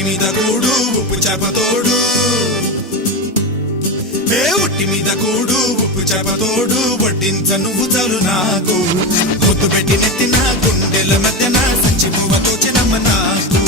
ఒట్టి మీద కూడు ఉప్పు చేప తోడు ఒట్టి మీద కూడు ఉప్పు చేప తోడు వడ్డించ నువ్వు చాలు నాకు ముద్దు పెట్టి నెత్తిన గుండెల మధ్యన సంచి పువ్వ తోచినమ్మ నాకు